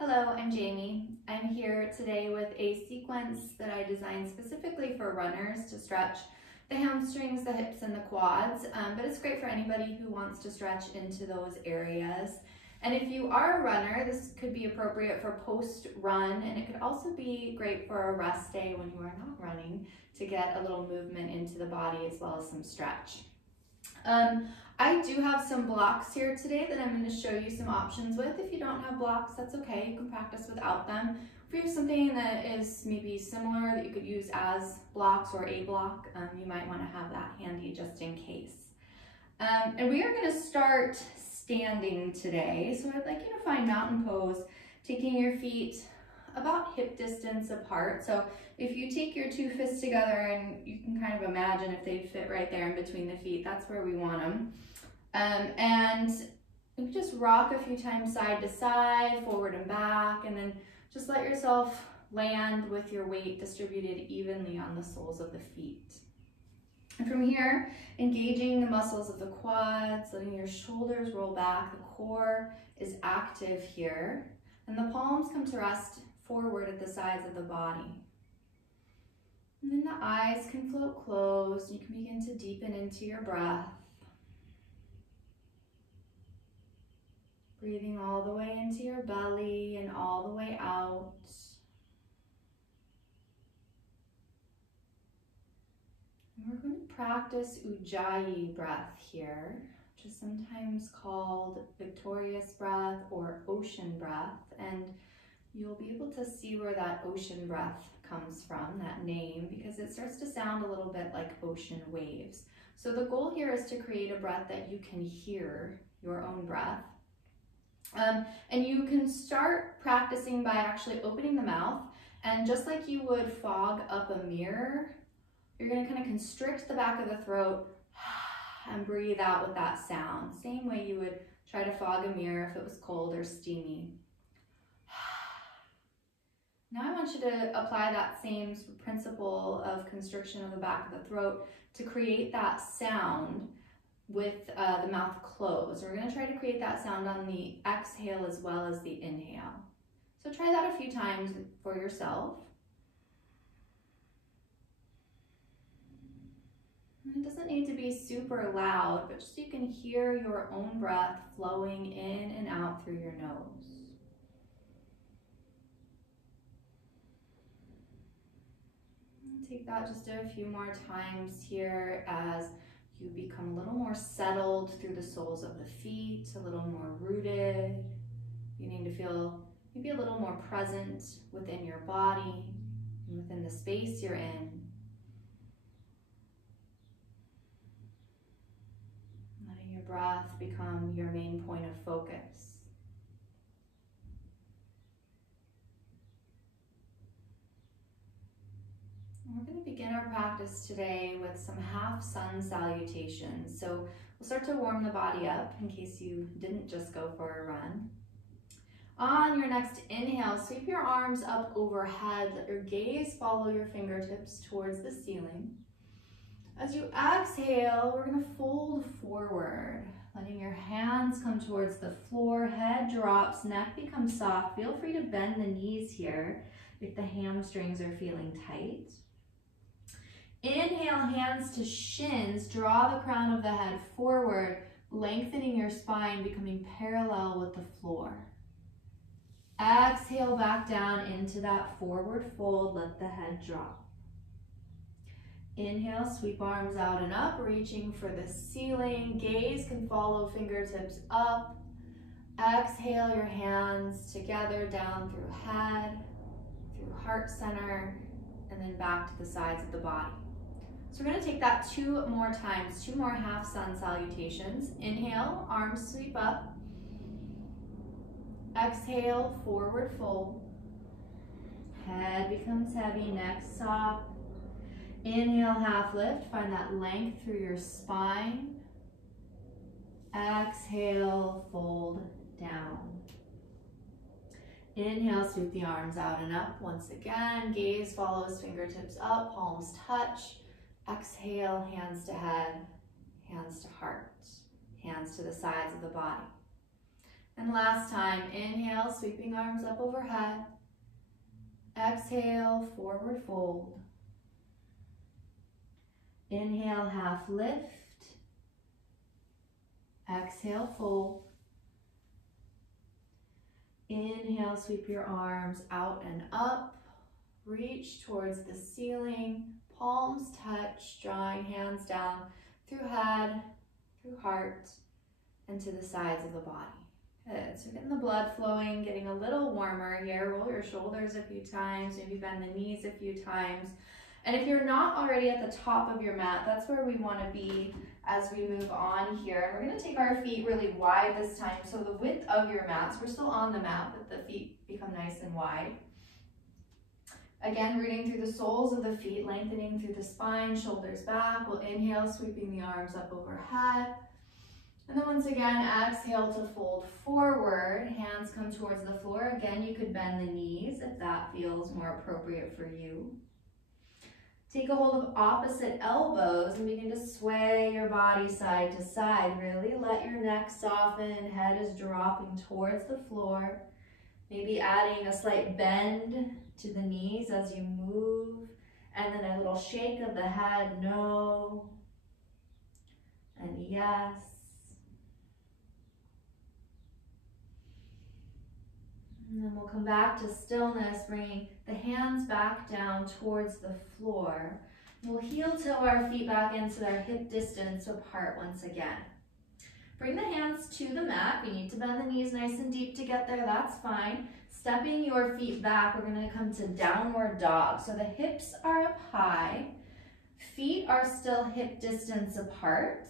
Hello, I'm Jamie. I'm here today with a sequence that I designed specifically for runners to stretch the hamstrings, the hips, and the quads, but it's great for anybody who wants to stretch into those areas. And if you are a runner, this could be appropriate for post-run, and it could also be great for a rest day when you are not running to get a little movement into the body as well as some stretch. I do have some blocks here today that I'm going to show you some options with. If you don't have blocks, that's okay. You can practice without them. If you have something that is maybe similar that you could use as blocks or a block, you might want to have that handy just in case. And we are going to start standing today. So I'd like you to find mountain pose, taking your feet about hip distance apart. So if you take your two fists together and you can kind of imagine if they fit right there in between the feet, that's where we want them. And you just rock a few times side to side, forward and back, and then just let yourself land with your weight distributed evenly on the soles of the feet. And from here, engaging the muscles of the quads, letting your shoulders roll back, the core is active here, and the palms come to rest forward at the sides of the body. And then the eyes can float closed. You can begin to deepen into your breath. Breathing all the way into your belly and all the way out. And we're going to practice Ujjayi breath here, which is sometimes called victorious breath or ocean breath. And you'll be able to see where that ocean breath comes from, that name, because it starts to sound a little bit like ocean waves. So the goal here is to create a breath that you can hear your own breath. And you can start practicing by actually opening the mouth, and just like you would fog up a mirror, you're going to kind of constrict the back of the throat and breathe out with that sound. Same way you would try to fog a mirror if it was cold or steamy. Now I want you to apply that same principle of constriction of the back of the throat to create that sound with the mouth closed. We're going to try to create that sound on the exhale as well as the inhale. So try that a few times for yourself. And it doesn't need to be super loud, but just so you can hear your own breath flowing in and out through your nose. Take that just a few more times here as you become a little more settled through the soles of the feet, a little more rooted. You need to feel maybe a little more present within your body and within the space you're in. Letting your breath become your main point of focus. We're going to begin our practice today with some half sun salutations. So we'll start to warm the body up in case you didn't just go for a run. On your next inhale, sweep your arms up overhead. Let your gaze follow your fingertips towards the ceiling. As you exhale, we're going to fold forward, letting your hands come towards the floor. Head drops, neck becomes soft. Feel free to bend the knees here if the hamstrings are feeling tight. Inhale, hands to shins, draw the crown of the head forward, lengthening your spine, becoming parallel with the floor. Exhale back down into that forward fold, let the head drop. Inhale, sweep arms out and up, reaching for the ceiling. Gaze can follow fingertips up. Exhale, your hands together down through head, through heart center, and then back to the sides of the body. So we're going to take that two more times, two more half sun salutations. Inhale, arms sweep up. Exhale, forward fold. Head becomes heavy, neck soft. Inhale, half lift. Find that length through your spine. Exhale, fold down. Inhale, sweep the arms out and up. Once again, gaze follows fingertips up, palms touch. Exhale, hands to head, hands to heart, hands to the sides of the body. And last time, inhale, sweeping arms up overhead. Exhale, forward fold. Inhale, half lift. Exhale, fold. Inhale, sweep your arms out and up. Reach towards the ceiling. Palms touch, drawing hands down through head, through heart, and to the sides of the body. Good. So getting the blood flowing, getting a little warmer here. Roll your shoulders a few times, maybe bend the knees a few times. And if you're not already at the top of your mat, that's where we want to be as we move on here. And we're going to take our feet really wide this time. So the width of your mats, we're still on the mat, but the feet become nice and wide. Again, rooting through the soles of the feet, lengthening through the spine, shoulders back. We'll inhale, sweeping the arms up overhead. And then once again, exhale to fold forward. Hands come towards the floor. Again, you could bend the knees if that feels more appropriate for you. Take a hold of opposite elbows and begin to sway your body side to side. Really let your neck soften. Head is dropping towards the floor. Maybe adding a slight bend to the knees as you move. And then a little shake of the head. No. And yes. And then we'll come back to stillness, bringing the hands back down towards the floor. We'll heel toe our feet back into their hip distance apart once again. Bring the hands to the mat. We need to bend the knees nice and deep to get there, that's fine. Stepping your feet back, we're gonna come to downward dog. So the hips are up high, feet are still hip distance apart.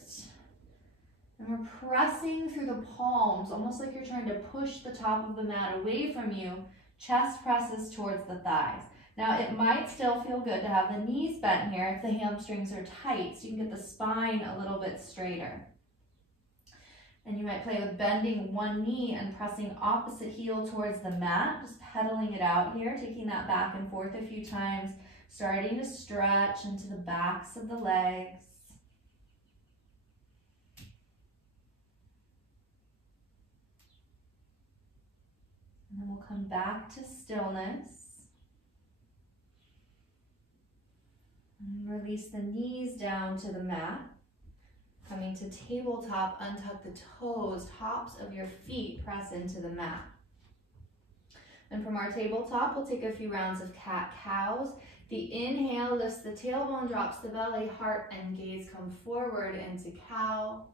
And we're pressing through the palms, almost like you're trying to push the top of the mat away from you. Chest presses towards the thighs. Now it might still feel good to have the knees bent here if the hamstrings are tight, so you can get the spine a little bit straighter. And you might play with bending one knee and pressing opposite heel towards the mat, just pedaling it out here, taking that back and forth a few times, starting to stretch into the backs of the legs. And then we'll come back to stillness. And release the knees down to the mat. Coming to tabletop, untuck the toes, tops of your feet press into the mat. And from our tabletop, we'll take a few rounds of cat-cows. The inhale lifts the tailbone, drops the belly, heart and gaze come forward into cow.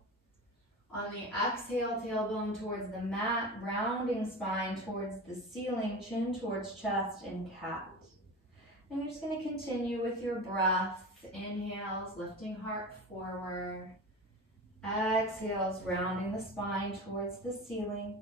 On the exhale, tailbone towards the mat, rounding spine towards the ceiling, chin towards chest in cat. And you're just going to continue with your breath. Inhales, lifting heart forward. Exhales, rounding the spine towards the ceiling.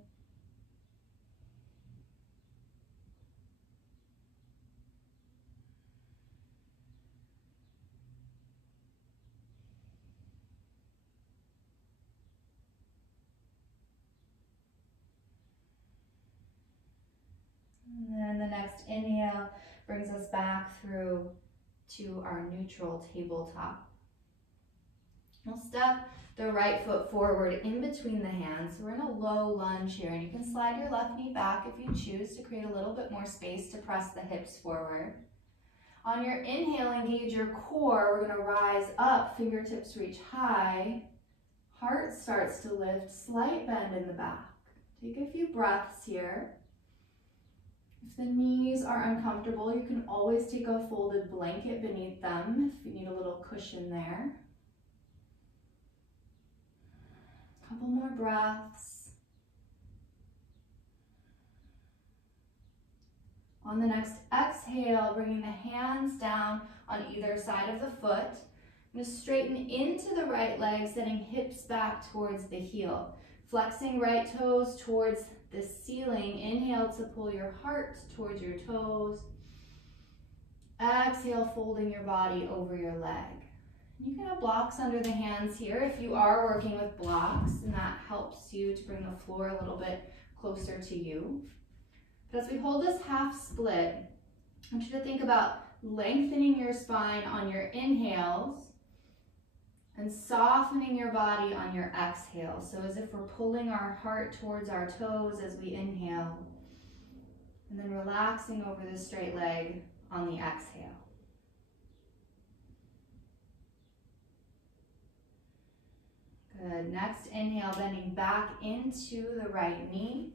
And then the next inhale brings us back through to our neutral tabletop. We'll step the right foot forward in between the hands. We're in a low lunge here, and you can slide your left knee back if you choose to create a little bit more space to press the hips forward. On your inhale, engage your core. We're going to rise up, fingertips reach high. Heart starts to lift, slight bend in the back. Take a few breaths here. If the knees are uncomfortable, you can always take a folded blanket beneath them if you need a little cushion there. Couple more breaths. On the next exhale, bringing the hands down on either side of the foot. I'm going to straighten into the right leg, sending hips back towards the heel. Flexing right toes towards the ceiling. Inhale to pull your heart towards your toes. Exhale, folding your body over your leg. You can have blocks under the hands here if you are working with blocks, and that helps you to bring the floor a little bit closer to you. But as we hold this half split, I want you to think about lengthening your spine on your inhales And softening your body on your exhale. So as if we're pulling our heart towards our toes as we inhale. And then relaxing over the straight leg on the exhale. Good. Next inhale, bending back into the right knee.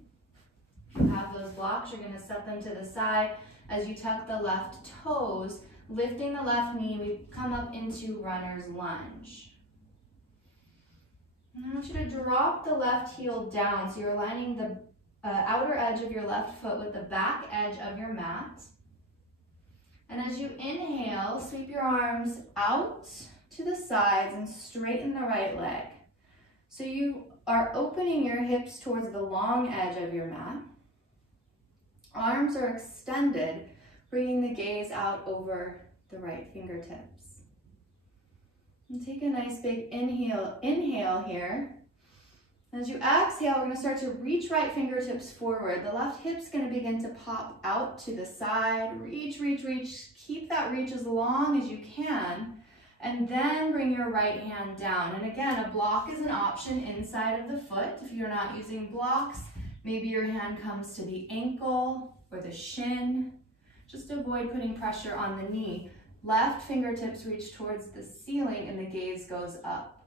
If you have those blocks, you're going to set them to the side as you tuck the left toes, lifting the left knee. We come up into runner's lunge. And I want you to drop the left heel down, so you're aligning the outer edge of your left foot with the back edge of your mat. And as you inhale, sweep your arms out to the sides and straighten the right leg. So you are opening your hips towards the long edge of your mat. Arms are extended, bringing the gaze out over the right fingertips. And take a nice big inhale here. As you exhale, we're going to start to reach right fingertips forward. The left hip's going to begin to pop out to the side. Reach, reach, reach. Keep that reach as long as you can. And then bring your right hand down. And again, a block is an option inside of the foot. If you're not using blocks, maybe your hand comes to the ankle or the shin. Just avoid putting pressure on the knee. Left fingertips reach towards the ceiling and the gaze goes up.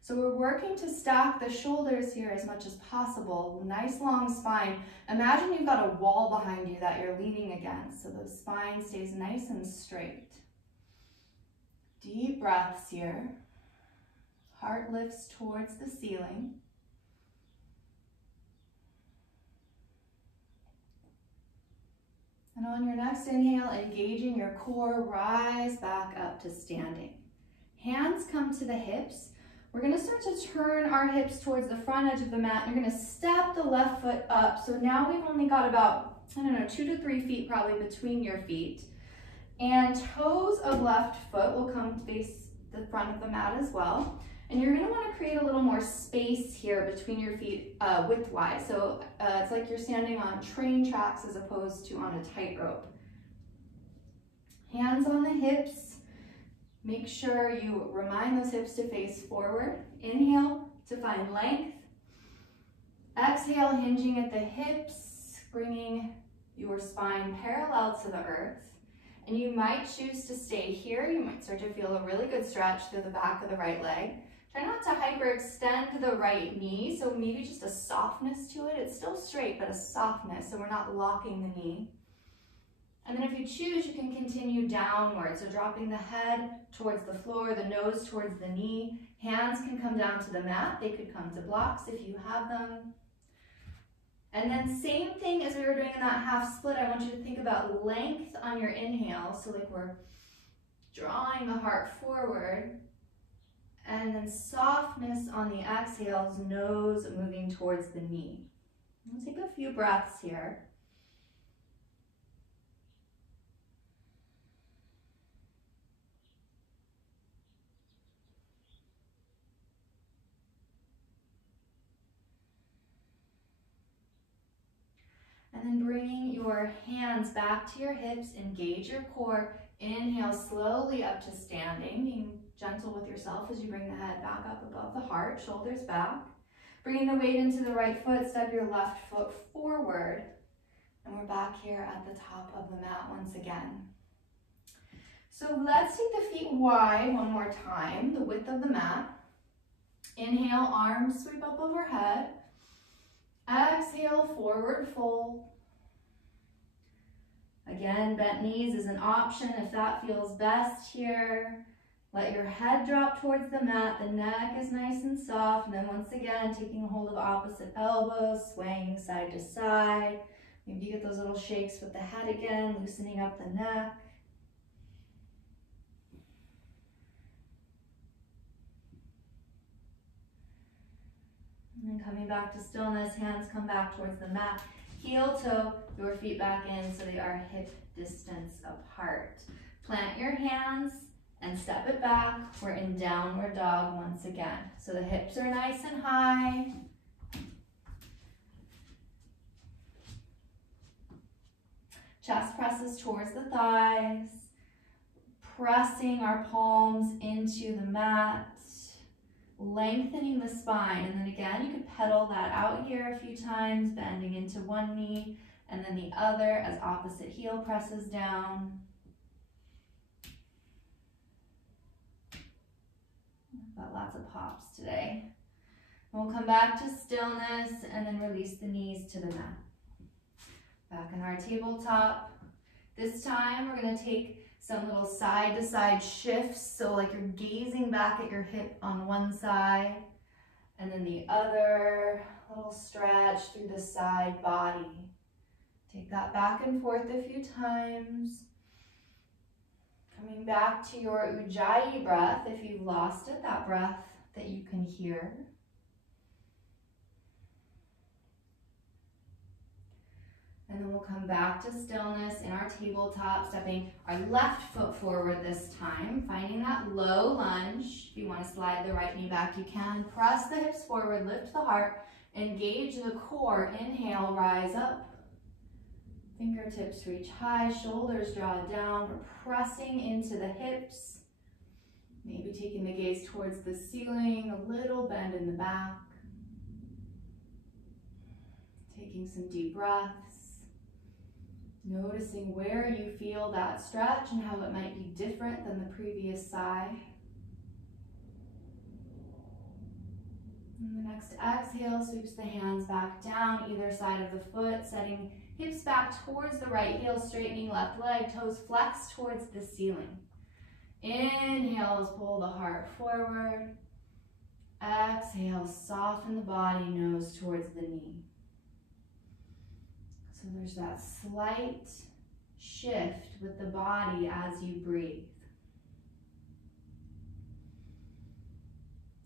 So we're working to stack the shoulders here as much as possible. Nice long spine. Imagine you've got a wall behind you that you're leaning against, so the spine stays nice and straight. Deep breaths here. Heart lifts towards the ceiling. And on your next inhale, engaging your core, rise back up to standing. Hands come to the hips. We're going to start to turn our hips towards the front edge of the mat. You're going to step the left foot up. So now we've only got about, 2 to 3 feet probably between your feet. And toes of left foot will come to face the front of the mat as well. And you're going to want to create a little more space here between your feet width-wise. So it's like you're standing on train tracks as opposed to on a tightrope. Hands on the hips. Make sure you remind those hips to face forward. Inhale to find length. Exhale, hinging at the hips, bringing your spine parallel to the earth. And you might choose to stay here. You might start to feel a really good stretch through the back of the right leg. Try not to hyperextend the right knee, so maybe just a softness to it. It's still straight, but a softness, so we're not locking the knee. And then if you choose, you can continue downward. So dropping the head towards the floor, the nose towards the knee. Hands can come down to the mat. They could come to blocks if you have them. And then same thing as we were doing in that half split, I want you to think about length on your inhale. So like we're drawing the heart forward. And then softness on the exhales, nose moving towards the knee. We'll take a few breaths here. And then bringing your hands back to your hips, engage your core. Inhale slowly up to standing, being gentle with yourself as you bring the head back up above the heart, shoulders back. Bringing the weight into the right foot, step your left foot forward. And we're back here at the top of the mat once again. So let's take the feet wide one more time, the width of the mat. Inhale, arms sweep up overhead. Exhale, forward fold. Again, bent knees is an option if that feels best here. Let your head drop towards the mat. The neck is nice and soft. And then once again, taking a hold of opposite elbows, swaying side to side. Maybe you get those little shakes with the head again, loosening up the neck. And then coming back to stillness, hands come back towards the mat. Heel toe, your feet back in so they are hip distance apart. Plant your hands and step it back. We're in downward dog once again. So the hips are nice and high. Chest presses towards the thighs. pressing our palms into the mat, lengthening the spine. And then again, you could pedal that out here a few times, bending into one knee and then the other as opposite heel presses down. Got lots of pops today. We'll come back to stillness and then release the knees to the mat. Back in our tabletop. This time we're going to take some little side to side shifts. So like you're gazing back at your hip on one side and then the other, little stretch through the side body. Take that back and forth a few times. Coming back to your Ujjayi breath, if you've lost it, that breath that you can hear. And then we'll come back to stillness in our tabletop, stepping our left foot forward this time, finding that low lunge. If you want to slide the right knee back, you can. Press the hips forward, lift the heart, engage the core. Inhale, rise up. Fingertips reach high, shoulders draw down. We're pressing into the hips. Maybe taking the gaze towards the ceiling, a little bend in the back. Taking some deep breaths. Noticing where you feel that stretch and how it might be different than the previous side. And the next exhale sweeps the hands back down either side of the foot, setting hips back towards the right heel, straightening left leg, toes flex towards the ceiling. Inhale, pull the heart forward. Exhale, soften the body, nose towards the knee. So there's that slight shift with the body as you breathe.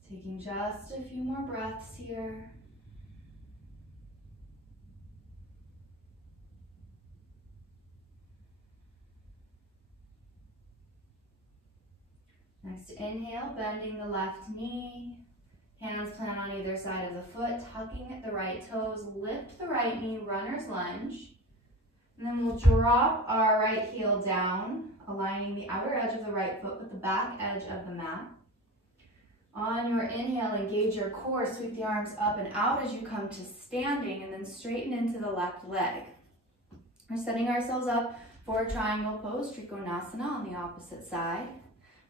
Taking just a few more breaths here. Next inhale, bending the left knee. Hands plant on either side of the foot, tucking at the right toes, lift the right knee, runner's lunge. And then we'll drop our right heel down, aligning the outer edge of the right foot with the back edge of the mat. On your inhale, engage your core, sweep the arms up and out as you come to standing, and then straighten into the left leg. We're setting ourselves up for a triangle pose, Trikonasana on the opposite side.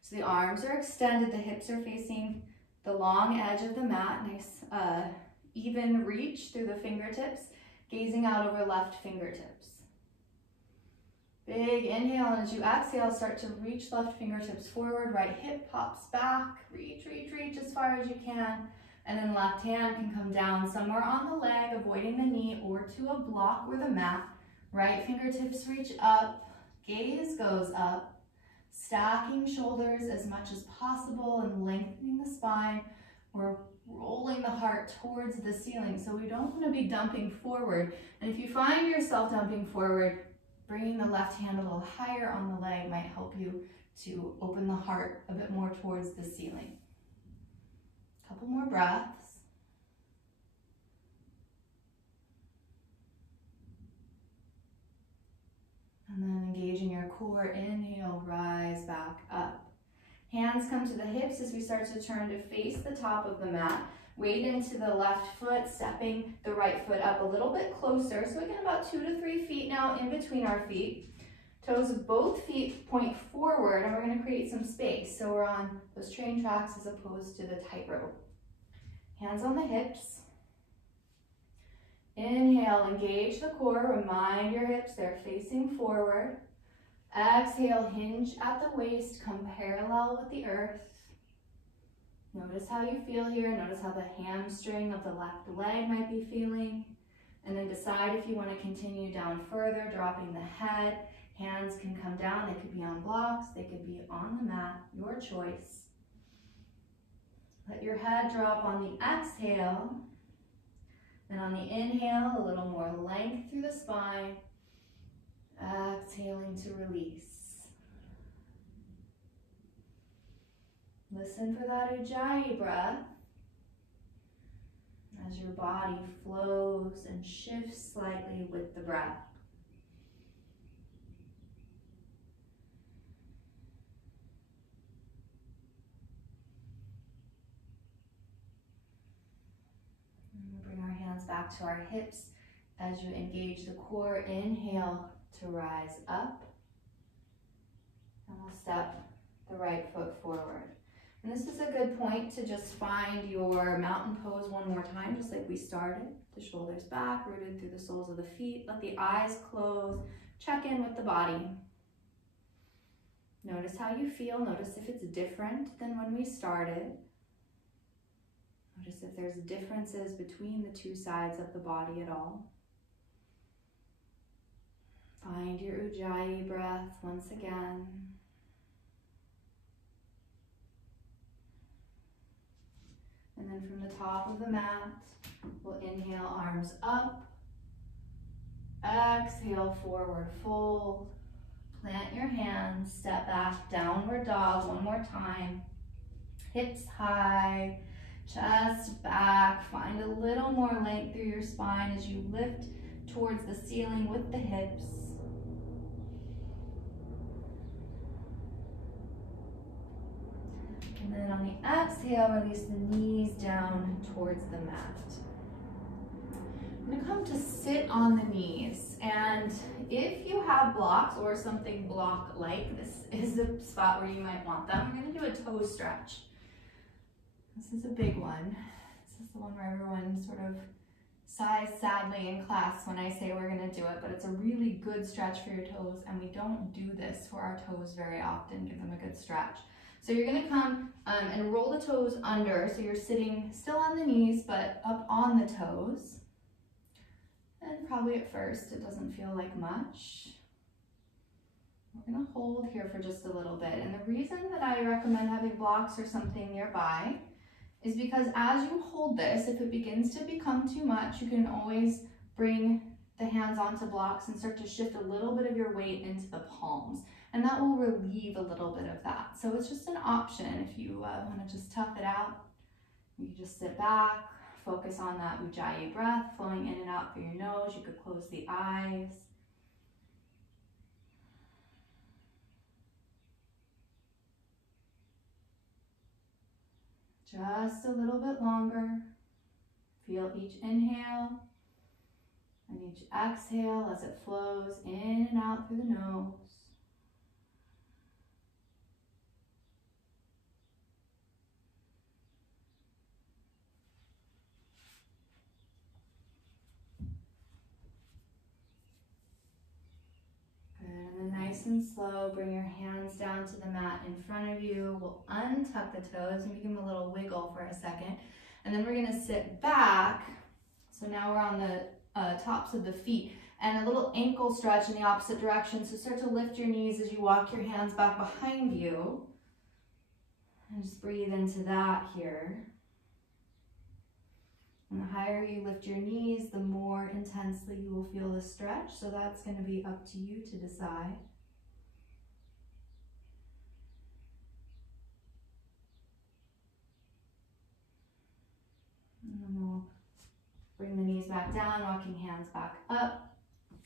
So the arms are extended, the hips are facing the long edge of the mat, nice even reach through the fingertips, gazing out over left fingertips. Big inhale, and as you exhale, start to reach left fingertips forward, right hip pops back, reach, reach, reach as far as you can, and then left hand can come down somewhere on the leg, avoiding the knee or to a block or the mat. Right fingertips reach up, gaze goes up. Stacking shoulders as much as possible and lengthening the spine. We're rolling the heart towards the ceiling, so we don't want to be dumping forward. And if you find yourself dumping forward, bringing the left hand a little higher on the leg might help you to open the heart a bit more towards the ceiling. A couple more breaths. And then engaging your core, inhale, rise back up. Hands come to the hips as we start to turn to face the top of the mat. Weight into the left foot, stepping the right foot up a little bit closer. So again, about 2 to 3 feet now in between our feet. Toes of both feet point forward, and we're going to create some space. So we're on those train tracks as opposed to the tightrope. Hands on the hips. Inhale, engage the core, remind your hips they're facing forward. Exhale, hinge at the waist, come parallel with the earth. Notice how you feel here. Notice how the hamstring of the left leg might be feeling. And then decide if you want to continue down further, dropping the head. Hands can come down. They could be on blocks. They could be on the mat. Your choice. Let your head drop on the exhale. And on the inhale, a little more length through the spine. Exhaling to release. Listen for that Ujjayi breath as your body flows and shifts slightly with the breath. back to our hips as you engage the core. Inhale to rise up. And we'll step the right foot forward. And this is a good point to just find your mountain pose one more time, just like we started. The shoulders back, rooted through the soles of the feet. Let the eyes close. Check in with the body. Notice how you feel. Notice if it's different than when we started. Notice if there's differences between the two sides of the body at all. Find your Ujjayi breath once again. And then from the top of the mat, we'll inhale, arms up. Exhale, forward fold. Plant your hands, step back, downward dog one more time. Hips high, chest back. Find a little more length through your spine as you lift towards the ceiling with the hips. And then on the exhale, release the knees down towards the mat. I'm gonna come to sit on the knees, and if you have blocks or something block-like, this is the spot where you might want them. We're gonna do a toe stretch. This is a big one. This is the one where everyone sort of sighs sadly in class when I say we're gonna do it, but it's a really good stretch for your toes, and we don't do this for our toes very often. Give them a good stretch. So you're gonna come and roll the toes under, so you're sitting still on the knees, but up on the toes. And probably at first it doesn't feel like much. We're gonna hold here for just a little bit. And the reason that I recommend having blocks or something nearby is because as you hold this, if it begins to become too much, you can always bring the hands onto blocks and start to shift a little bit of your weight into the palms. And that will relieve a little bit of that. So it's just an option if you wanna just tough it out. You can just sit back, focus on that Ujjayi breath flowing in and out through your nose. You could close the eyes. Just a little bit longer. Feel each inhale and each exhale as it flows in and out through the nose. Nice and slow, bring your hands down to the mat in front of you. We'll untuck the toes and give them a little wiggle for a second. And then we're gonna sit back. So now we're on the tops of the feet, and a little ankle stretch in the opposite direction. So start to lift your knees as you walk your hands back behind you. And just breathe into that here. And the higher you lift your knees, the more intensely you will feel the stretch. So that's going to be up to you to decide. And then we'll bring the knees back down, walking hands back up.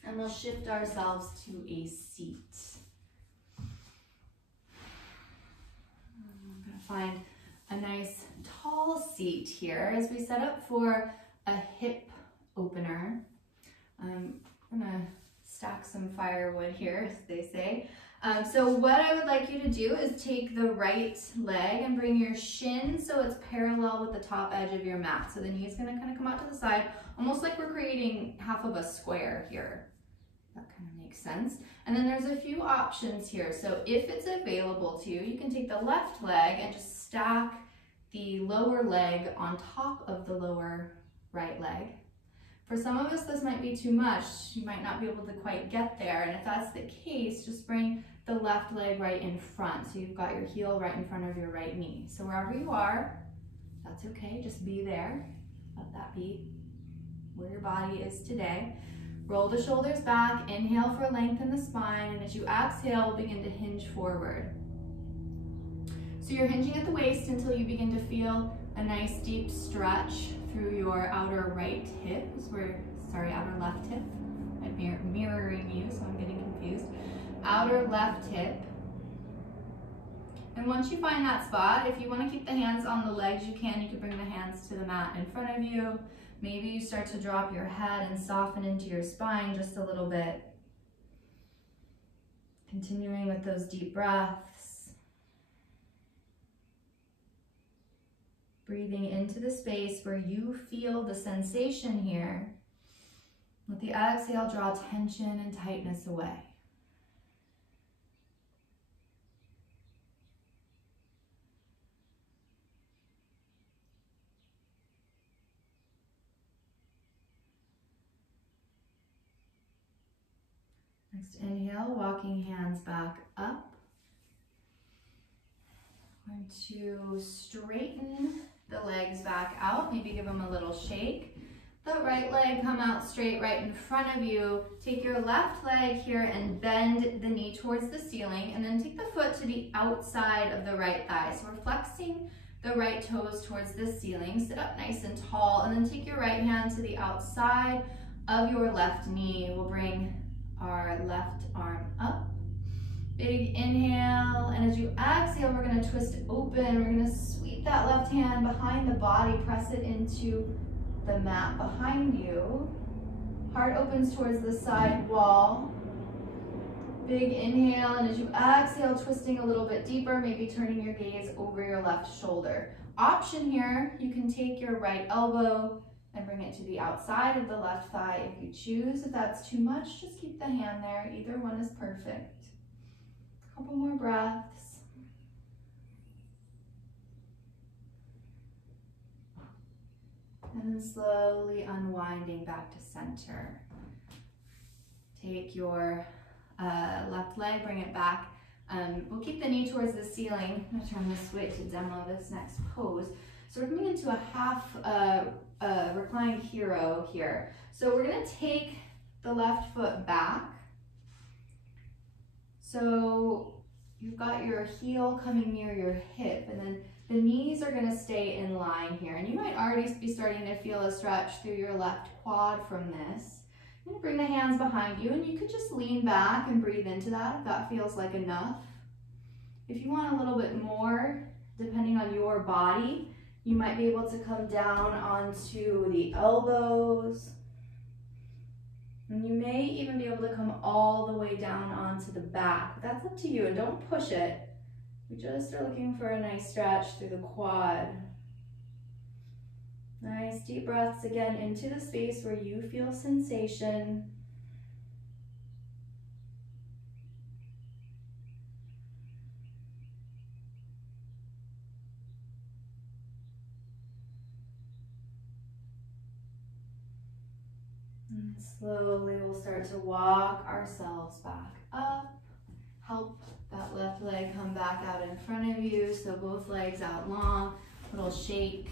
And we'll shift ourselves to a seat. I'm going to find a nice tall seat here as we set up for a hip opener. I'm gonna stack some firewood here, as they say. So what I would like you to do is take the right leg and bring your shin so it's parallel with the top edge of your mat. So the knee is gonna kind of come out to the side, almost like we're creating half of a square here. That kind of makes sense. And then there's a few options here. So if it's available to you, you can take the left leg and just stack the lower leg on top of the lower right leg. For some of us, this might be too much. You might not be able to quite get there. And if that's the case, just bring the left leg right in front. So you've got your heel right in front of your right knee. So wherever you are, that's okay. Just be there. Let that be where your body is today. Roll the shoulders back. Inhale for lengthen the spine. And as you exhale, begin to hinge forward. So you're hinging at the waist until you begin to feel a nice deep stretch through your outer right hip. Outer left hip. I'm mirroring you, so I'm getting confused. Outer left hip. And once you find that spot, if you want to keep the hands on the legs, you can. You can bring the hands to the mat in front of you. Maybe you start to drop your head and soften into your spine just a little bit. Continuing with those deep breaths. Breathing into the space where you feel the sensation here. With the exhale, draw tension and tightness away. Next inhale, walking hands back up. Going to straighten the legs back out, maybe give them a little shake. The right leg come out straight right in front of you. Take your left leg here and bend the knee towards the ceiling, and then take the foot to the outside of the right thigh. So we're flexing the right toes towards the ceiling. Sit up nice and tall, and then take your right hand to the outside of your left knee. We'll bring our left arm up. Big inhale, and as you exhale, we're gonna twist open. We're gonna sweep that left hand behind the body, press it into the mat behind you. Heart opens towards the side wall. Big inhale, and as you exhale, twisting a little bit deeper, maybe turning your gaze over your left shoulder. Option here, you can take your right elbow and bring it to the outside of the left thigh if you choose. If that's too much, just keep the hand there. Either one is perfect. A couple more breaths. And then slowly unwinding back to center. Take your left leg, bring it back. We'll keep the knee towards the ceiling. I'm gonna turn this way to demo this next pose. So we're coming into a half reclined hero here. So we're gonna take the left foot back. So you've got your heel coming near your hip, and then the knees are gonna stay in line here. And you might already be starting to feel a stretch through your left quad from this. I'm gonna bring the hands behind you, and you could just lean back and breathe into that if that feels like enough. If you want a little bit more, depending on your body, you might be able to come down onto the elbows. And you may even be able to come all the way down onto the back. That's up to you, and don't push it. We just are looking for a nice stretch through the quad. Nice deep breaths again into the space where you feel sensation. And slowly we'll start to walk ourselves back up. Help that left leg come back out in front of you, so both legs out long, little shake.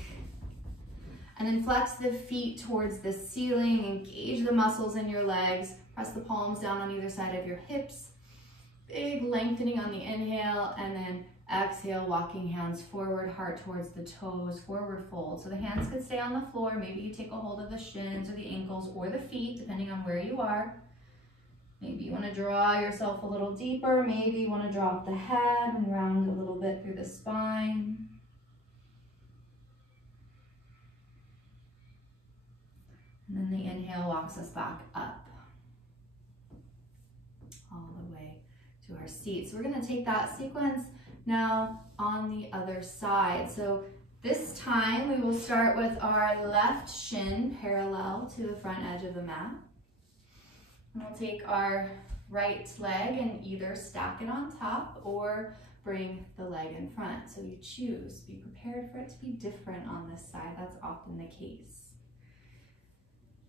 And then flex the feet towards the ceiling, engage the muscles in your legs, press the palms down on either side of your hips. Big lengthening on the inhale, and then exhale, walking hands forward, heart towards the toes, forward fold. So the hands could stay on the floor, maybe you take a hold of the shins or the ankles or the feet, depending on where you are. Maybe you want to draw yourself a little deeper. Maybe you want to drop the head and round a little bit through the spine. And then the inhale walks us back up all the way to our seat. So we're going to take that sequence now on the other side. So this time we will start with our left shin parallel to the front edge of the mat. And we'll take our right leg and either stack it on top or bring the leg in front. So you choose. Be prepared for it to be different on this side. That's often the case.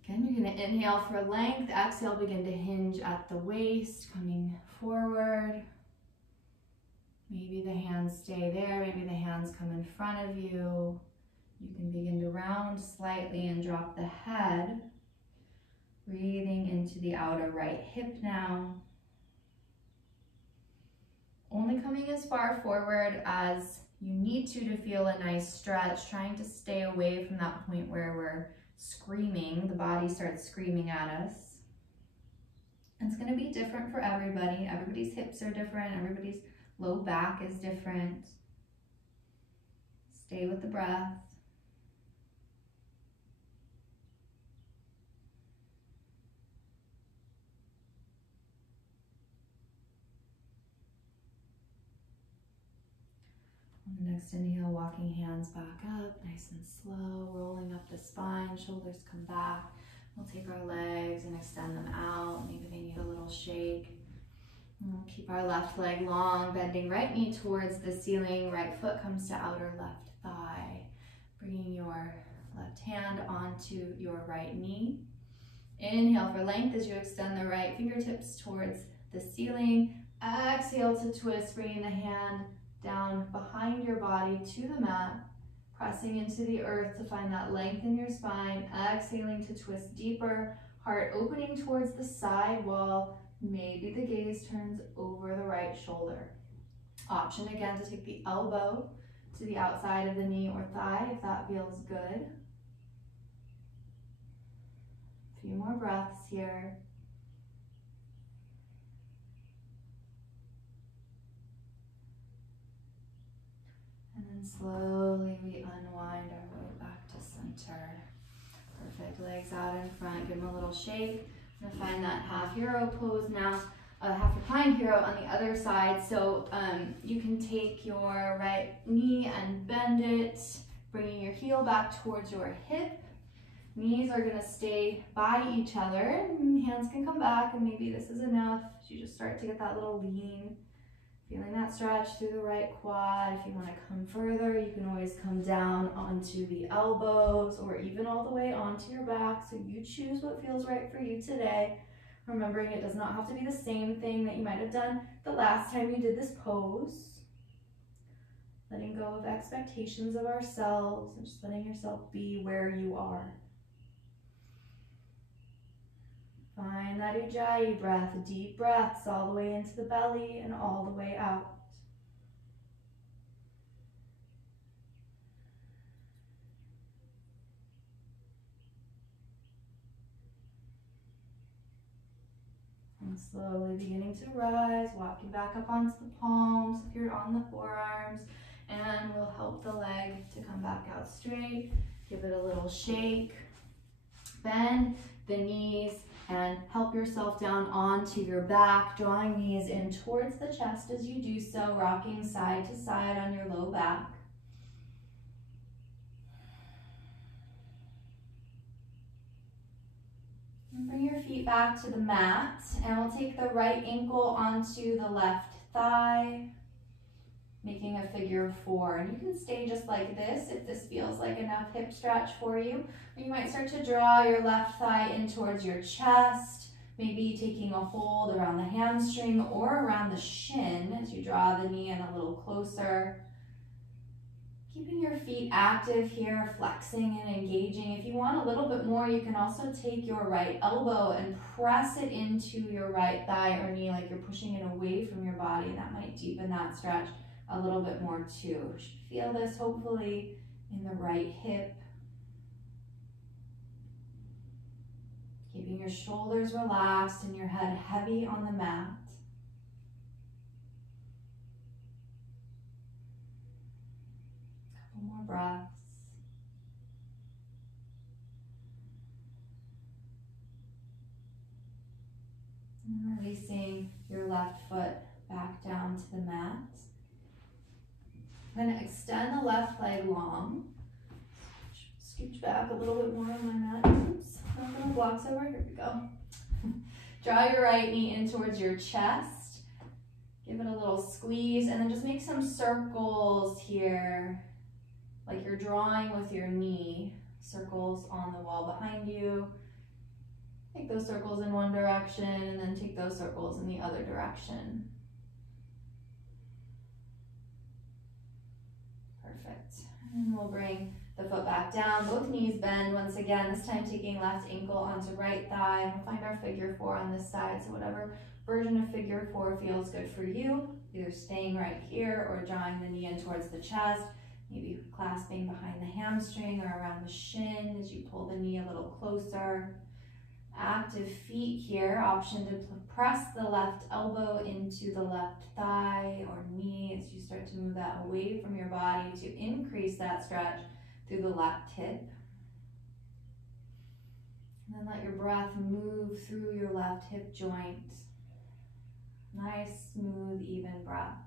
Again, you're going to inhale for length. Exhale, begin to hinge at the waist, coming forward. Maybe the hands stay there. Maybe the hands come in front of you. You can begin to round slightly and drop the head. Breathing into the outer right hip now. Only coming as far forward as you need to feel a nice stretch, trying to stay away from that point where we're screaming, the body starts screaming at us. It's going to be different for everybody. Everybody's hips are different. Everybody's low back is different. Stay with the breath. Next inhale, walking hands back up, nice and slow, rolling up the spine, shoulders come back. We'll take our legs and extend them out. Maybe they need a little shake. And we'll keep our left leg long, bending right knee towards the ceiling, right foot comes to outer left thigh. Bringing your left hand onto your right knee. Inhale for length as you extend the right fingertips towards the ceiling. Exhale to twist, bringing the hand down behind your body to the mat, pressing into the earth to find that length in your spine. Exhaling to twist deeper, heart opening towards the side wall. Maybe the gaze turns over the right shoulder. Option again to take the elbow to the outside of the knee or thigh if that feels good. A few more breaths here. And then slowly we unwind our way back to center. Perfect, legs out in front, give them a little shake. I'm gonna find that half hero pose now, half reclined hero on the other side. So you can take your right knee and bend it, bringing your heel back towards your hip. Knees are gonna stay by each other, and hands can come back, and maybe this is enough. You just start to get that little lean. Feeling that stretch through the right quad. If you want to come further, you can always come down onto the elbows or even all the way onto your back. So you choose what feels right for you today. Remembering it does not have to be the same thing that you might have done the last time you did this pose. Letting go of expectations of ourselves and just letting yourself be where you are. Find that Ujjayi breath, deep breaths all the way into the belly and all the way out. And slowly beginning to rise, walking back up onto the palms if you're on the forearms, and we'll help the leg to come back out straight. Give it a little shake. Bend the knees and help yourself down onto your back, drawing knees in towards the chest as you do so, rocking side to side on your low back. And bring your feet back to the mat, and we'll take the right ankle onto the left thigh, making a figure four. And you can stay just like this if this feels like enough hip stretch for you. Or you might start to draw your left thigh in towards your chest, maybe taking a hold around the hamstring or around the shin as you draw the knee in a little closer. Keeping your feet active here, flexing and engaging. If you want a little bit more, you can also take your right elbow and press it into your right thigh or knee like you're pushing it away from your body. That might deepen that stretch a little bit more too. You should feel this hopefully in the right hip. Keeping your shoulders relaxed and your head heavy on the mat. Couple more breaths. And releasing your left foot back down to the mat. I'm going to extend the left leg long. Scooch back a little bit more on my mat. Oops, I'm going to blocks over. Here we go. Draw your right knee in towards your chest. Give it a little squeeze, and then just make some circles here, like you're drawing with your knee. Circles on the wall behind you. Take those circles in one direction, and then take those circles in the other direction. Perfect. And we'll bring the foot back down, both knees bend once again, this time taking left ankle onto right thigh, and we'll find our figure four on this side. So whatever version of figure four feels good for you, either staying right here or drawing the knee in towards the chest, maybe clasping behind the hamstring or around the shin as you pull the knee a little closer. Active feet here, option to press the left elbow into the left thigh or knee as you start to move that away from your body to increase that stretch through the left hip. And then let your breath move through your left hip joint. Nice, smooth, even breaths.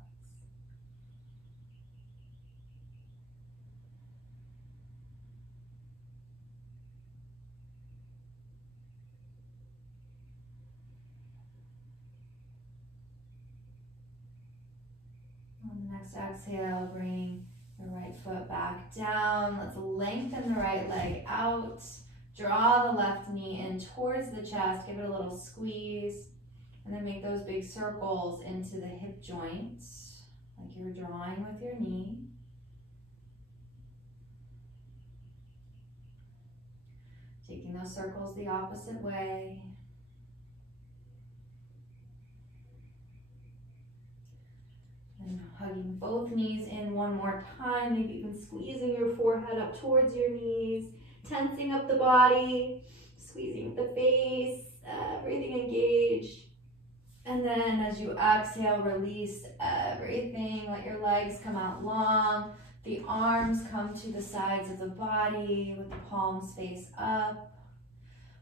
On the next exhale, bring the right foot back down. Let's lengthen the right leg out. Draw the left knee in towards the chest. Give it a little squeeze. And then make those big circles into the hip joints, like you're drawing with your knee. Taking those circles the opposite way. And hugging both knees in one more time. Maybe even squeezing your forehead up towards your knees. Tensing up the body. Squeezing the face. Everything engaged. And then as you exhale, release everything. Let your legs come out long. The arms come to the sides of the body with the palms face up.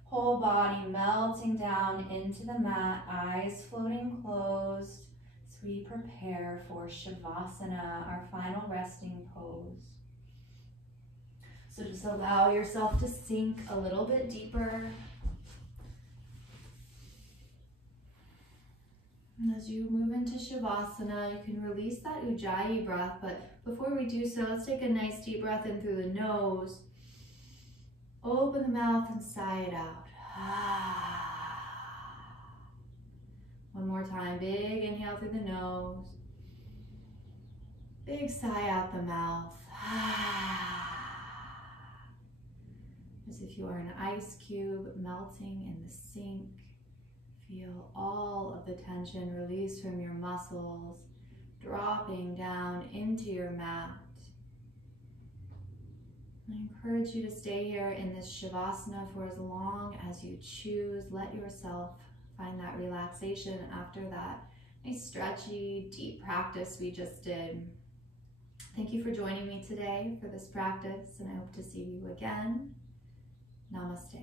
Whole body melting down into the mat, eyes floating closed as we prepare for Shavasana, our final resting pose. So just allow yourself to sink a little bit deeper. And as you move into Shavasana, you can release that Ujjayi breath, but before we do so, let's take a nice deep breath in through the nose. Open the mouth and sigh it out. One more time, big inhale through the nose. Big sigh out the mouth. As if you are an ice cube melting in the sink. Feel all of the tension release from your muscles, dropping down into your mat. I encourage you to stay here in this Shavasana for as long as you choose. Let yourself find that relaxation after that nice stretchy, deep practice we just did. Thank you for joining me today for this practice, and I hope to see you again. Namaste.